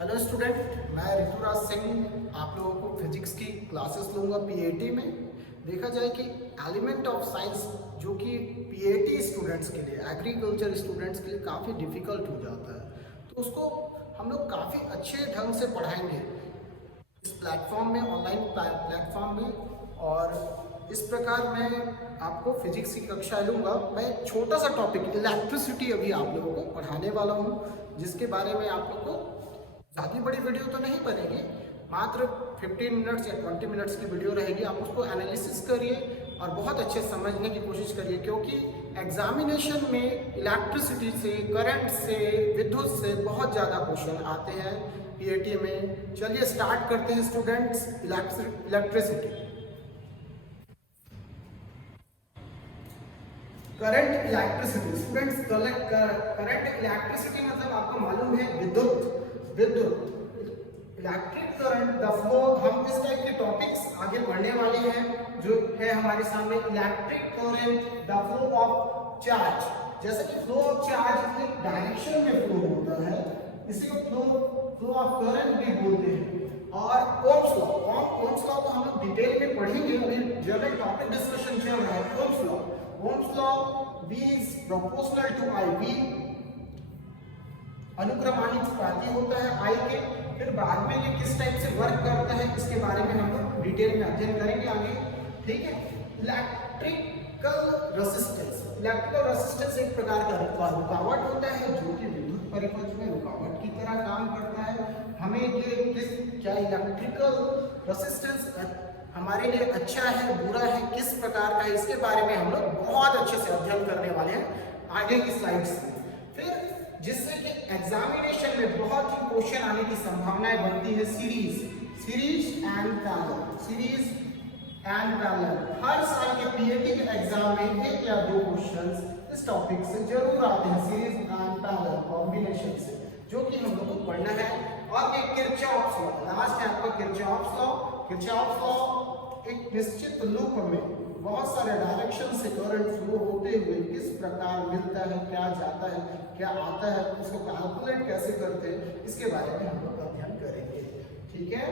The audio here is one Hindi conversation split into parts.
हेलो स्टूडेंट, मैं ऋतुराज सिंह आप लोगों को फिजिक्स की क्लासेस लूँगा पीएटी में। देखा जाए कि एलिमेंट ऑफ साइंस जो कि पीएटी स्टूडेंट्स के लिए, एग्रीकल्चर स्टूडेंट्स के लिए काफ़ी डिफ़िकल्ट हो जाता है, तो उसको हम लोग काफ़ी अच्छे ढंग से पढ़ाएंगे इस प्लेटफॉर्म में, ऑनलाइन प्लेटफॉर्म में। और इस प्रकार मैं आपको फिजिक्स की कक्षा लूँगा। मैं एक छोटा सा टॉपिक इलेक्ट्रिसिटी अभी आप लोगों को पढ़ाने वाला हूँ, जिसके बारे में आप लोग को ज़्यादा बड़ी वीडियो तो नहीं बनेगी, मात्र 15 मिनट्स या 20 मिनट्स की वीडियो रहेगी। आप उसको एनालिसिस करिए और बहुत अच्छे समझने की कोशिश करिए, क्योंकि एग्जामिनेशन में इलेक्ट्रिसिटी से, करंट से, विद्युत से बहुत ज़्यादा क्वेश्चन आते हैं पीएटी में। चलिए स्टार्ट करते हैं students. Electricity, current electricity. Students, current electricity मतलब आपको मालूम है विद्युत। विद्युत इलेक्ट्रिक करंट, द फ्लो। हम इस टाइप के टॉपिक्स आगे पढ़ने वाले हैं, जो है हमारे सामने electric current, the flow of charge. जैसे कि फ्लो ऑफ चार्ज एक डायरेक्शन में फ्लो होता है, इसी को फ्लो ऑफ करंट भी बोलते हैं। और ओम्स लॉ, ओम्स लॉ को हम लोग डिटेल में पढ़ेंगे, अभी जनरल टॉपिक डिस्कशन चल रहा है। Ohms law, Ohm's law, V is proportional to I। V अनुक्रमानुपाती होता है I के। फिर बाद में ये किस टाइप से वर्क करता है, इसके बारे में हम लोग डिटेल में अध्ययन करेंगे आगे, ठीक है। इलेक्ट्रिकल रेजिस्टेंस, इलेक्ट्रिकल रेजिस्टेंस एक प्रकार का रुकावट होता है, जो कि विद्युत परिपथ में रुकावट की तरह काम करता है। हमें ये क्या इलेक्ट्रिकल रेजिस्टेंस हमारे लिए अच्छा है, बुरा है, किस प्रकार का है, इसके बारे में हम लोग बहुत अच्छे से अध्ययन करने वाले हैं आगे की स्लाइड्स में। फिर जिससे कि एग्जामिनेशन में बहुत ही क्वेश्चन आने की संभावनाएं बनती है, series and parallel. Series and parallel हर साल के पीएटी के एग्जाम में एक या दो क्वेश्चंस इस टॉपिक से जरूर आते हैं, सीरीज एंड पैरेलल कॉम्बिनेशन से, जो कि हम लोग को पढ़ना है। और एक किरचॉफ्स लॉ, लास्ट है आपका किरचॉफ्स लॉ। किरचॉफ्स लॉ एक निश्चित लूप में बहुत सारे डायरेक्शन से करंट फ्लो होते हुए किस प्रकार मिलता है, क्या जाता है, क्या आता है, उसको कैलकुलेट कैसे करते हैं, इसके बारे में हम लोग अध्ययन करेंगे, ठीक है।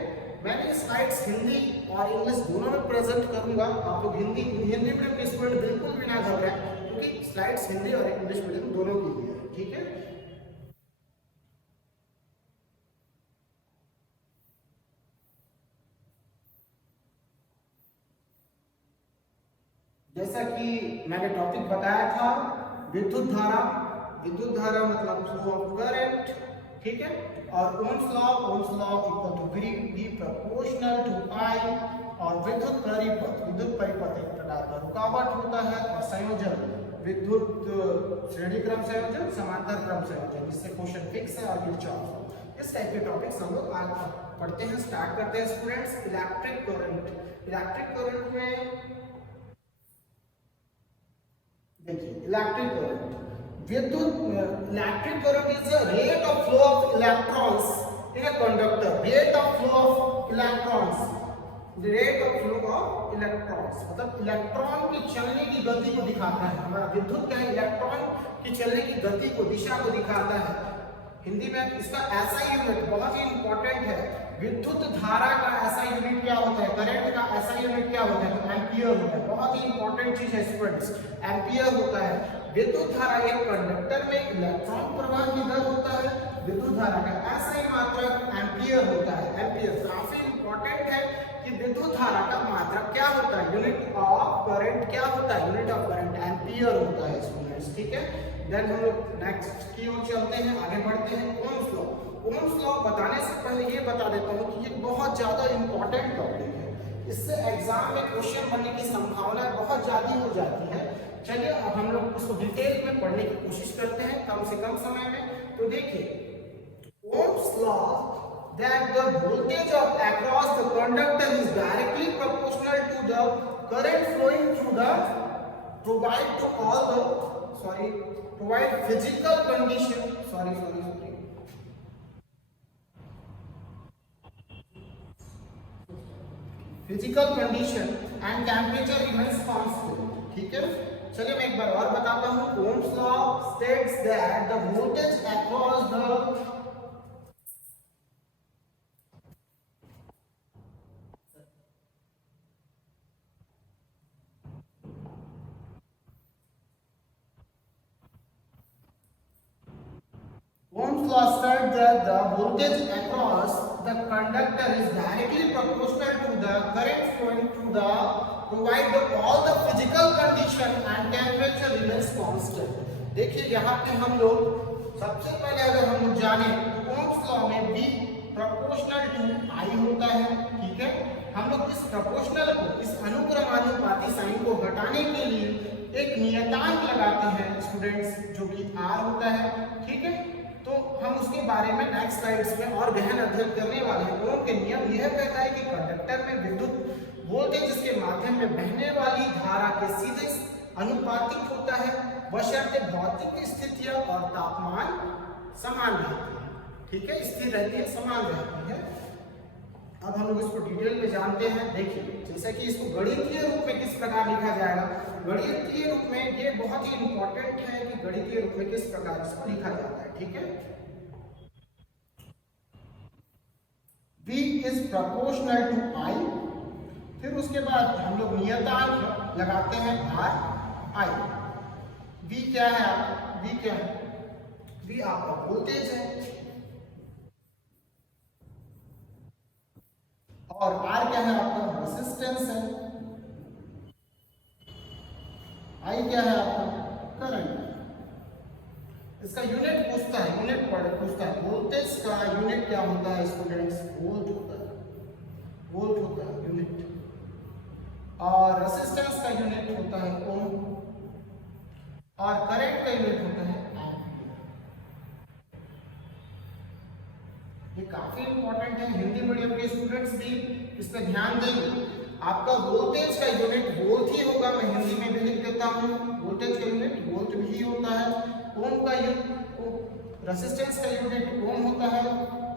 मैंने स्लाइड्स हिंदी और इंग्लिश दोनों में प्रेजेंट करूंगा। आप लोग हिंदी मीडियम के स्टूडेंट बिल्कुल भी ना घबराएं, क्योंकि स्लाइड्स हिंदी और इंग्लिश मीडियम दोनों के लिए है, ठीक है। जैसा कि मैंने टॉपिक बताया था, विद्युत धारा। विद्युत धारा मतलब फ्लो ऑफ करंट, ठीक है। और Ohm's law, Ohm's law equal to V proportional to I। और विद्युत परिपथ, विद्युत परिपथ एक प्रकार का रुकावट होता है। और संयोजन, विद्युत श्रेणी क्रम संयोजन, समांतर क्रम संयोजन, जिससे क्वेश्चन फिक्स है। और किरचॉफ, इस टाइप के टॉपिक्स हम लोग आज पढ़ते हैं। स्टार्ट करते हैं students. Electric current, electric current में देखिए, इलेक्ट्रिक करंट, विद्युत electric current is the rate of flow of electrons in a conductor. Rate of flow of electrons, rate of flow of electrons मतलब इलेक्ट्रॉन की चलने की गति को दिखाता है। हमारा विद्युत क्या है, इलेक्ट्रॉन की चलने की गति को, दिशा को दिखाता है। हिंदी में इसका ऐसा यूनिट बहुत ही इंपॉर्टेंट है। विद्युत धारा का ऐसा यूनिट क्या होता है, करंट का ऐसा यूनिट क्या होता है, तो एम्पियर होता है। बहुत ही इंपॉर्टेंट चीज है स्टूडेंट्स, एम्पियर होता है। विद्युत धारा एक कंडक्टर में इलेक्ट्रॉन प्रवाह की दर होता है, विद्युत धारा का ऐसा ही मात्रक एम्पियर होता है। एम्पियर काफी इंपॉर्टेंट है कि विद्युत धारा का मात्रक क्या होता है, यूनिट ऑफ करंट क्या होता है, यूनिट ऑफ करंट एम्पियर होता है स्टूडेंट्स, ठीक है। देन हम लोग नेक्स्ट की ओर चलते हैं, आगे बढ़ते हैं। ओम्स लॉ, ओम्स लॉ बताने से पहले ये बता देता हूँ कि ये बहुत ज्यादा इंपॉर्टेंट टॉपिक है। इससे एग्जाम में क्वेश्चन बनने की संभावना बहुत ज्यादा हो जाती है। चलिए अब हम लोग इसको डिटेल में पढ़ने की कोशिश करते हैं कम से कम समय में। तो देखिए, Ohm's law that the voltage of across the conductor is directly proportional to the current flowing through the provide physical condition, physical condition and temperature remains constant, ठीक है। चलिए मैं एक बार और बताता हूँ। Ohm's law states that the voltage across the Ohm's law said that the voltage across the conductor is directly proportional to the current flowing through the provide all the physical condition and temperature remains constant. देखिए यहाँ पे हम लोग सबसे पहले अगर हम लोग जाने तो ओम्स लॉ में V प्रोपोर्शनल टू I होता है, ठीक है। हम लोग इस प्रोपोर्शनल को, इस अनुक्रमानुपाती साइन को हटाने के लिए एक नियतांक लगाते हैं स्टूडेंट्स, जो कि R होता है, ठीक है। तो हम उसके बारे में नेक्स्ट स्लाइड्स में और गहन अध्ययन करने वाले हैं। ओम के नियम यह कहता है कि कंडक्टर में विद्युत वोल्टेज के माध्यम में बहने वाली धारा के सीधे अनुपातिक होता है, बशर्ते भौतिक स्थितियां और तापमान समान रहते हैं, ठीक है, स्थिर रहती है, समान रहती है। अब हम लोग इसको डिटेल में जानते हैं। देखिए जैसे कि इसको गणितीय रूप में किस प्रकार लिखा जाएगा, गणितीय रूप में ये बहुत ही इंपॉर्टेंट है कि गणितीय रूप में किस प्रकार इसको लिखा जाता है, ठीक है। V is proportional to I, फिर उसके बाद हम लोग नियतांक लगाते हैं R I। V क्या है, V क्या है, V आपका वोल्टेज है और R क्या है आपका रेजिस्टेंस है, I क्या है आपका करंट। इसका यूनिट पूछता है, यूनिट पूछता है। वोल्टेज का यूनिट क्या होता है स्टूडेंट्स, वोल्ट होता है, वोल्ट होता है यूनिट। और रेजिस्टेंस का यूनिट होता है ओम और करंट का यूनिट होता है एम्पीयर। ये काफी इंपॉर्टेंट है, हिंदी मीडियम के स्टूडेंट्स भी इस पर ध्यान देंगे। आपका वोल्टेज का यूनिट वोल्ट ही होगा, मैं हिंदी में भी लिख देता हूँ, वोल्टेज का यूनिट वोल्ट भी होता है। ओम का यूनिट, रेजिस्टेंस का यूनिट ओम होता है,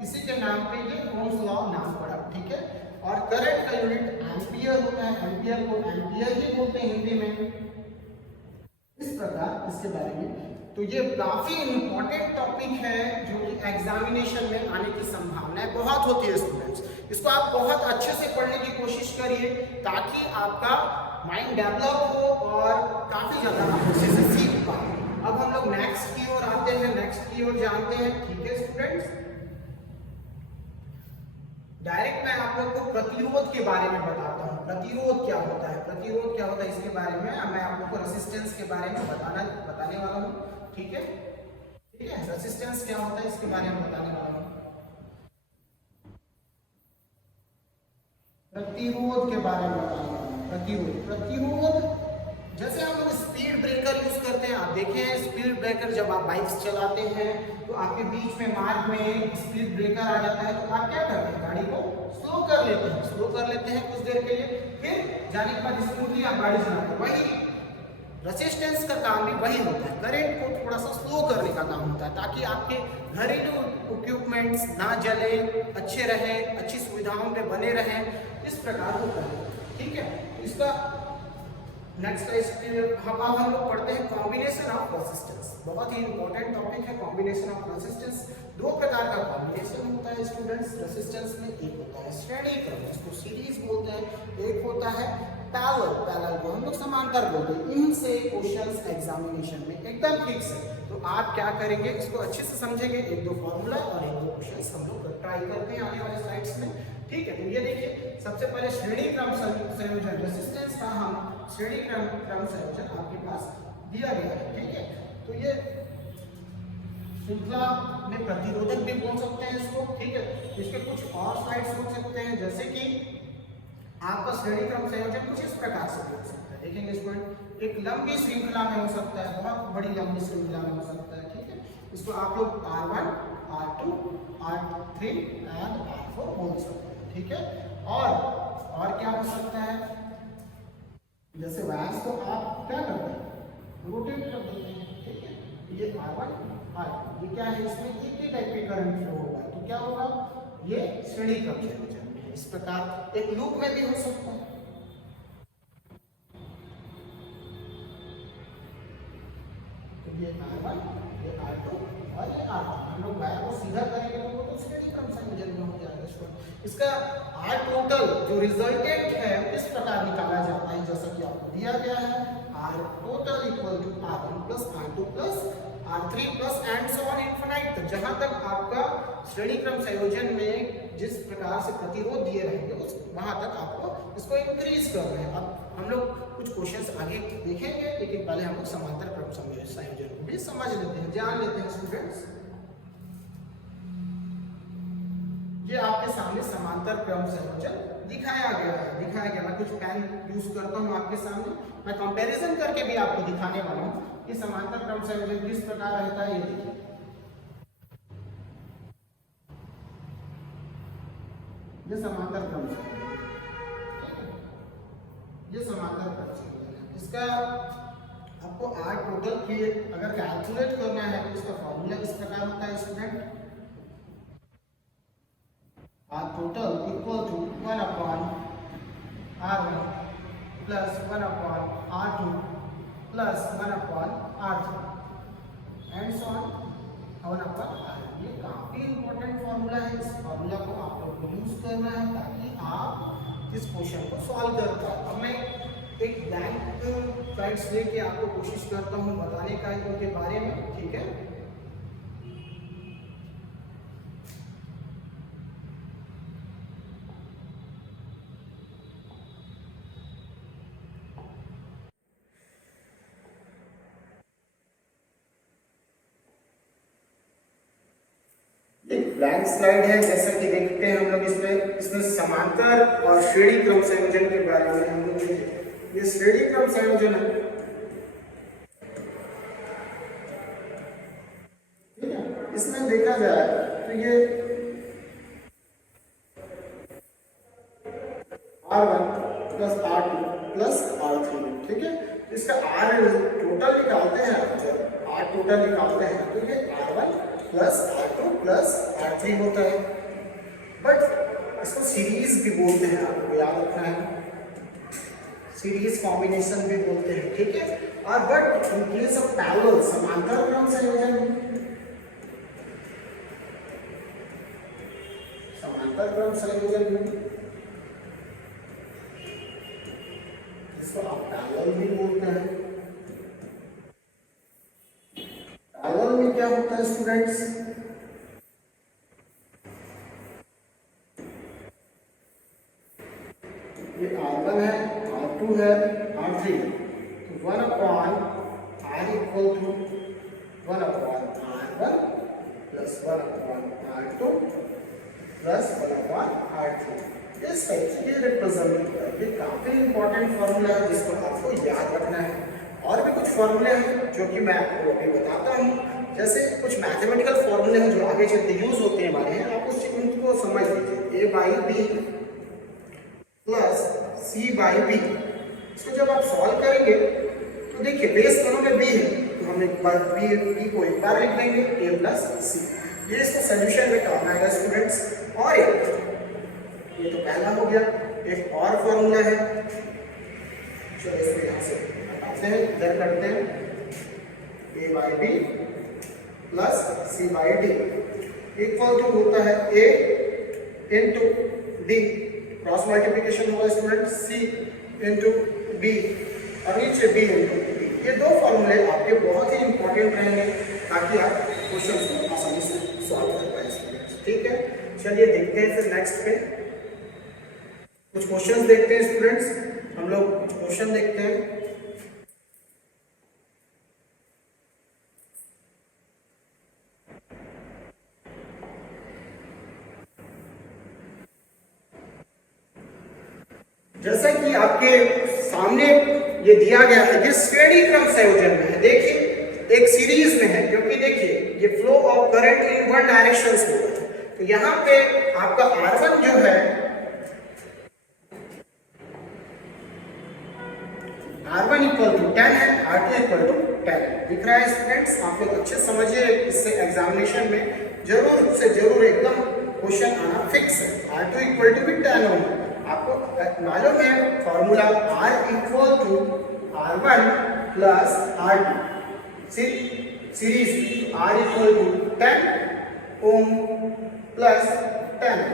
इसी के नाम पे ये ओम्स लॉ नाम पड़ा, ठीक है। और करंट का यूनिट एम्पियर होता है, एम्पियर को एम्पियर ही बोलते हैं हिंदी में, इस प्रकार इसके बारे में। तो ये काफी इंपॉर्टेंट टॉपिक है जो कि एग्जामिनेशन में आने की संभावनाएं बहुत होती है स्टूडेंट्स। इसको आप बहुत अच्छे से पढ़ने की कोशिश करिए ताकि आपका माइंड डेवलप हो और काफी ज्यादा आप अच्छे से सीख पाए। अब हम लोग नेक्स्ट की ओर आते हैं, नेक्स्ट की ओर जानते हैं, ठीक है स्टूडेंट्स। डायरेक्ट मैं आप लोग को प्रतिरोध के बारे में बताता हूँ। प्रतिरोध क्या होता है, प्रतिरोध क्या होता है इसके बारे में मैं आप लोग को रेजिस्टेंस के बारे में बताने वाला हूँ, ठीक है, ठीक है। रेजिस्टेंस क्या होता है इसके बारे में बताने वाला हूँ। प्रतिरोध के बारे में बताने वाला हूँ। प्रतिरोध जैसे हम लोग स्पीड ब्रेकर यूज करते हैं, आप देखे हैं स्पीड ब्रेकर जब आप बाइक्स चलाते हैं तो आपके बीच में मार्ग में स्पीड ब्रेकर आ जाता है तो आप क्या करते हैं, गाड़ी को स्लो कर लेते हैं, स्लो कर लेते हैं कुछ देर के लिए, फिर जाने के बाद स्मूथली आप गाड़ी चलाते हैं। वही रेजिस्टेंस का काम भी वही होता है, करंट को थोड़ा सा स्लो करने का काम होता है ताकि आपके घरेलू इक्विपमेंट्स ना जले, अच्छे रहे, अच्छी सुविधाओं में बने रहें, इस प्रकार होता है, ठीक है। इसका नेक्स्ट अब हम लोग पढ़ते हैं कॉम्बिनेशन ऑफ रेजिस्टेंस। बहुत ही इंपॉर्टेंट टॉपिक है कॉम्बिनेशन ऑफ रेजिस्टेंस। दो प्रकार का कॉम्बिनेशन होता है स्टूडेंट्स रेजिस्टेंस में, एक होता है श्रेणी क्रम जिसको सीरीज बोलते हैं, एक होता है पैरेलल को हम लोग समांतर बोलते हैं। इनसे क्वेश्चंस एग्जामिनेशन में एकदम फिक्स है, तो आप क्या करेंगे इसको अच्छे से समझेंगे। एक दो फॉर्मूला और एक दो क्वेश्चंस हम लोग ट्राई करते हैं आने वाले स्लाइड्स में, ठीक है। तो ये देखिए सबसे पहले श्रेणी क्रम संयोजन रेजिस्टेंस का हम श्रेणी क्रम संयोजन आपके पास दिया गया है, ठीक है। तो ये श्रृंखला में प्रतिरोधक भी बोल सकते हैं इसको, ठीक है। इसके कुछ और स्लाइड्स हो सकते हैं, जैसे कि आपका श्रेणी क्रम संयोजन कुछ इस प्रकार से हो सकता है, देखेंगे स्टूडेंट। एक लंबी श्रृंखला में हो सकता है, बहुत बड़ी लंबी श्रृंखला में हो सकता है, ठीक है। इसको आप लोग R1, R2, R3 and R4 बोल सकते हैं, ठीक है। और क्या हो सकता है, जैसे वायर्स को आप क्या करते हैं, रोटेट कर देते हैं, ठीक है। ये R1, R2 ये क्या है, इसमें एक ही टाइप के करंट फ्लो होगा, तो क्या होगा, ये श्रेणी क्रम संयोजन है। इस प्रकार एक लूप में भी हो सकता है। तो ये R1, ये R2 और ये R3 हम लोग वायर को सीधा करेंगे तो वो तो श्रेणी क्रम संयोजन में हो जाएगा स्टूडेंट। इसका R टोटल जो रिजल्टेंट है इस प्रकार निकाला जाता है, जैसा कि आपको दिया गया है, R total equal to R1 plus R2 plus R3 plus and so on infinite तक, जहां तक आपका श्रेणी क्रम संयोजन में जिस प्रकार से प्रतिरोध दिए रहेंगे उस वहां तक आपको इसको इंक्रीज कर रहे हैं। अब हम लोग कुछ क्वेश्चंस आगे देखेंगे, लेकिन पहले हम लोग समांतर क्रम संयोजन को भी समझ लेते हैं, जान लेते हैं स्टूडेंट्स। ये आपके सामने समांतर क्रम संयोजन दिखाया गया। मैं कुछ पेन यूज करता हूं आपके सामने, मैं कंपैरिजन करके भी आपको दिखाने वाला हूं कि समांतर क्रम संयोजन किस प्रकार रहता है। ये देखिए, ये समांतर क्रम संयोजन, ये समांतर क्रम संयोजन है। इसका आपको R टोटल की अगर कैलकुलेट करना है तो इसका फॉर्मूला इस प्रकार होता है student, R total equal to 1 upon R1 plus 1 upon R2 plus 1 upon R3 and so on 1 upon R। ये काफी इंपॉर्टेंट फॉर्मूला है। इस फॉर्मूला को आप लोग को यूज करना है ताकि आप इस क्वेश्चन को सॉल्व कर पाए। अब मैं एक ब्लैंक स्लाइड्स लेके आपको कोशिश करता हूँ बताने का इनके बारे में, ठीक है। ब्लैंक स्लाइड है, जैसा कि देखते हैं हम लोग इसमें समांतर और श्रेणी क्रम संयोजन के बारे में हम लोग ये श्रेणी क्रम संयोजन है, ठीक है। इसमें देखा जाए तो ये R1 plus R2 plus R3, ठीक है। इसका R टोटल निकालते हैं, R टोटल निकालते हैं तो ये R1 plus R2 plus R3 होता है। बट इसको सीरीज भी बोलते हैं, आपको याद रखना है, सीरीज कॉम्बिनेशन भी बोलते हैं, ठीक है। और but in case of parallel समांतर क्रम संयोजन, समांतर क्रम संयोजन में इसको आप पैरेलल भी बोलते हैं। पैरेलल में क्या होता है स्टूडेंट्स, ये R1 है, R2 है, R3, तो 1 upon R equal to 1 upon R1 plus 1 upon R2 plus 1 upon R3। इस टाइप से ये रिप्रेजेंट होता है। ये काफी इंपॉर्टेंट फॉर्मूला है जिसको आपको याद रखना है। और भी कुछ फॉर्मूले हैं जो कि मैं आपको अभी बताता हूँ, जैसे कुछ मैथमेटिकल फॉर्मूले हैं जो आगे चलते यूज होते हैं हमारे यहाँ, आप उस उनको समझ लीजिए। A by B plus C by B, इसको जब आप सॉल्व करेंगे तो देखिए बेस दोनों में B है, तो हम एक बार B को एक बार लिख देंगे A प्लस C। ये इसको सोल्यूशन में काम आएगा स्टूडेंट्स। और ये तो पहला हो गया। एक और फॉर्मूला है, चलो इसको यहाँ से हटाते हैं, इधर करते हैं। A by B plus C by D equal to होता है A into D, cross multiplication होगा स्टूडेंट, C इंटू B और नीचे B इंटू डी। ये दो फॉर्मूले आपके बहुत ही इंपॉर्टेंट रहेंगे ताकि आप क्वेश्चन को आसानी से सॉल्व कर पाए स्टूडेंट्स, ठीक है। चलिए देखते हैं फिर नेक्स्ट पे कुछ क्वेश्चंस देखते हैं स्टूडेंट्स। हम लोग कुछ क्वेश्चन देखते हैं। जैसा कि आपके सामने ये दिया गया है, ये श्रेणी क्रम संयोजन में है। देखिए एक सीरीज में है, क्योंकि देखिए ये flow of current in one direction से होता है। तो यहाँ पे आपका R1 जो है, R1 इक्वल टू 10 है, R2 इक्वल टू 10 दिख रहा है स्टूडेंट्स। आप लोग अच्छे समझिए, इससे एग्जामिनेशन में जरूर से जरूर एकदम क्वेश्चन आना फिक्स है। R2 इक्वल टू भी 10 होगा। आपको मालूम है formula R equal to R1 plus R2, series R equal to 10 ohm plus 10,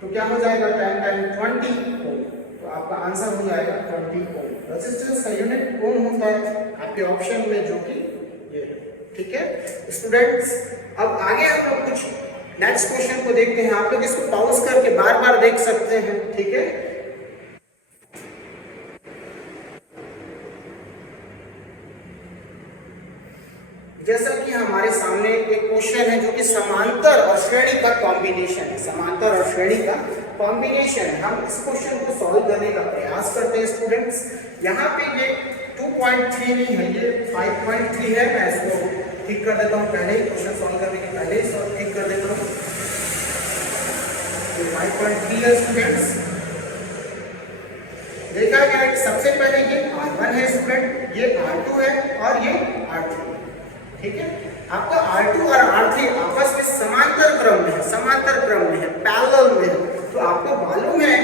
तो क्या हो जाएगा 10 10 20 ओम। तो तो आपका आंसर हो जाएगा 20 ओम। रेजिस्टेंस का यूनिट ओम होता है आपके ऑप्शन में, जो कि ये है। ठीक है स्टूडेंट्स, अब आगे हम लोग कुछ नेक्स्ट क्वेश्चन को देखते हैं। आप लोग इसको पॉज करके बार बार देख सकते हैं। ठीक है, जैसा कि हमारे सामने एक क्वेश्चन है जो कि समांतर और श्रेणी का कॉम्बिनेशन है। समांतर और श्रेणी का कॉम्बिनेशन, हम इस क्वेश्चन को सॉल्व करने का प्रयास करते हैं स्टूडेंट्स। यहाँ पे ये 2.3 नहीं है, ये 5.3 है। मैं इसको ठीक कर देता हूँ, पहले ही क्वेश्चन सॉल्व करने के पहले ही ठीक कर देता हूँ। 5.3 है स्टूडेंट्स। देखा गया सबसे पहले ये R1 है स्टूडेंट, ये R2 है और ये R3। ठीक है, आपका R2 और R3 आपस में समांतर क्रम में है, समांतर क्रम में है, पैरेलल में है। तो आपको मालूम है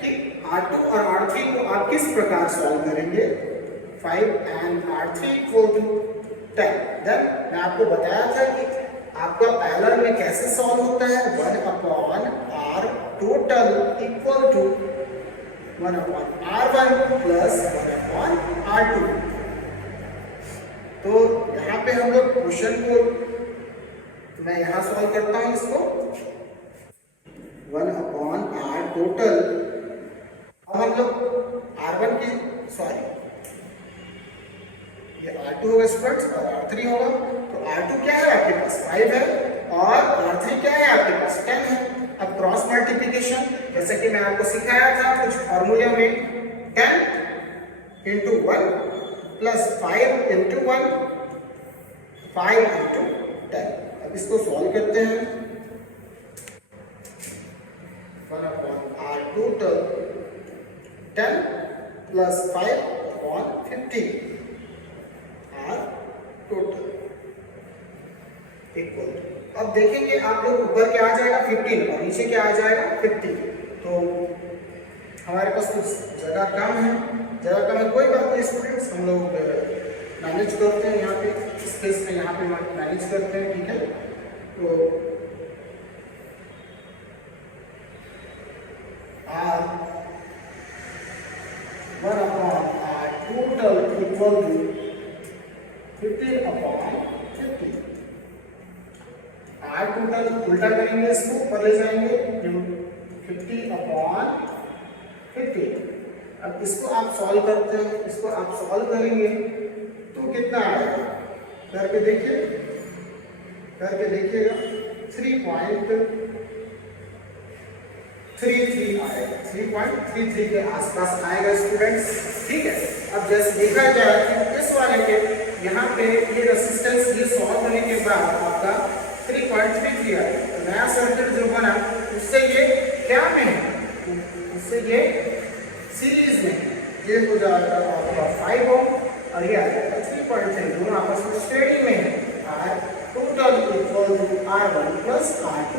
कि R2 और R3 को आप किस प्रकार सॉल्व करेंगे। 5 and R3 equal to 10। Then मैं आपको बताया था कि आपका पैरेलल में कैसे सॉल्व होता है। 1/R total equal to 1/R1 plus 1/R2। तो यहाँ पे हम लोग क्वेश्चन को, मैं यहाँ सॉल्व करता हूँ इसको। 1/R टोटल, अब हम लोग R1 की, सॉरी ये R2 होगा स्टूडेंट्स और R3 होगा। तो R2 क्या है आपके पास 5 है और R3 क्या है आपके पास 10 है। अब क्रॉस मल्टीप्लिकेशन, जैसे कि मैं आपको सिखाया था कुछ फॉर्मूले में, 10 into 1 प्लस 5 into 1, 5 into 10। अब इसको सॉल्व करते हैं। 1/R total 10 plus 5/50 R total equal. अब देखेंगे आप लोग, ऊपर क्या आ जाएगा 15 और नीचे क्या आ जाएगा 50। तो हमारे पास कुछ जगह कम है, कोई बात नहीं स्टूडेंट्स, हम लोग मैनेज करते हैं। यहाँ पे स्पेस में यहाँ पे मैनेज करते हैं। ठीक है, तो R 1/R total equal to 15/50। R total उल्टा करेंगे, इसको ऊपर ले जाएंगे, 50/50। अब इसको आप सॉल्व करते हैं, इसको आप सॉल्व करेंगे तो कितना आएगा, करके देखिएगा 3.33 आएगा, 3.33 के आसपास आएगा स्टूडेंट्स। ठीक है, अब जैसे देखा जाए कि इस वाले के यहाँ पे ये रेजिस्टेंस ये सॉल्व होने के बाद आपका 3.33 आएगा। तो नया सर्किट जो बना उससे ये क्या में है, उससे ये सीरीज में, ये हो जाएगा आपका 5 ओम और ये आ जाएगा 3.3, दोनों आपस में श्रेणी में है। R total equal to R1 plus R2।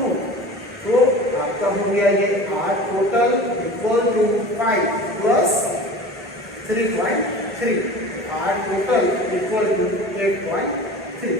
तो आपका हो गया ये R total equal to 5 plus 3.3, R total equal to 8.3,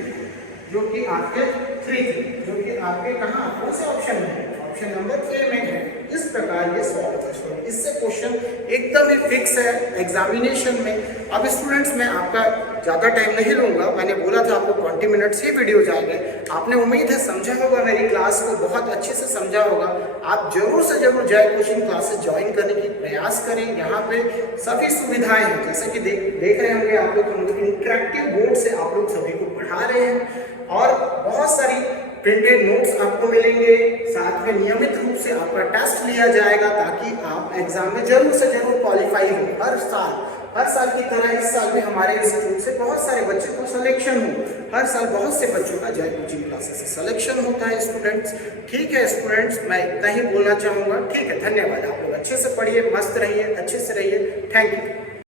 जो कि आपके 3 थे, जो कि आपके कहाँ कौन से ऑप्शन में है, ऑप्शन नंबर ए में है। इस प्रकार ये सॉल्व कर, इससे क्वेश्चन एकदम ही फिक्स है एग्जामिनेशन में। अब स्टूडेंट्स मैं आपका ज़्यादा टाइम नहीं लूँगा, मैंने बोला था आपको 20 मिनट्स ही वीडियो जाएंगे। आपने उम्मीद है समझा होगा, मेरी क्लास को बहुत अच्छे से समझा होगा। आप जरूर से जरूर जय कोचिंग क्लासेस ज्वाइन करने की प्रयास करें। यहाँ पे सभी सुविधाएं हैं, जैसे कि देख रहे होंगे आप लोग इंटरेक्टिव बोर्ड से आप लोग सभी को पढ़ा रहे हैं और बहुत सारी प्रिंटेड नोट्स आपको मिलेंगे। साथ में नियमित रूप से आपका टेस्ट लिया जाएगा ताकि आप एग्जाम में जरूर से जरूर क्वालिफाई हो। हर साल की तरह इस साल भी हमारे इंस्टीट्यूट से बहुत सारे बच्चों को सिलेक्शन हो। हर साल बहुत से बच्चों का जय कोचिंग क्लासेस से सिलेक्शन होता है स्टूडेंट्स। ठीक है स्टूडेंट्स, मैं इतना ही बोलना चाहूँगा। ठीक है, धन्यवाद। आप लोग अच्छे से पढ़िए, मस्त रहिए, अच्छे से रहिए। Thank you.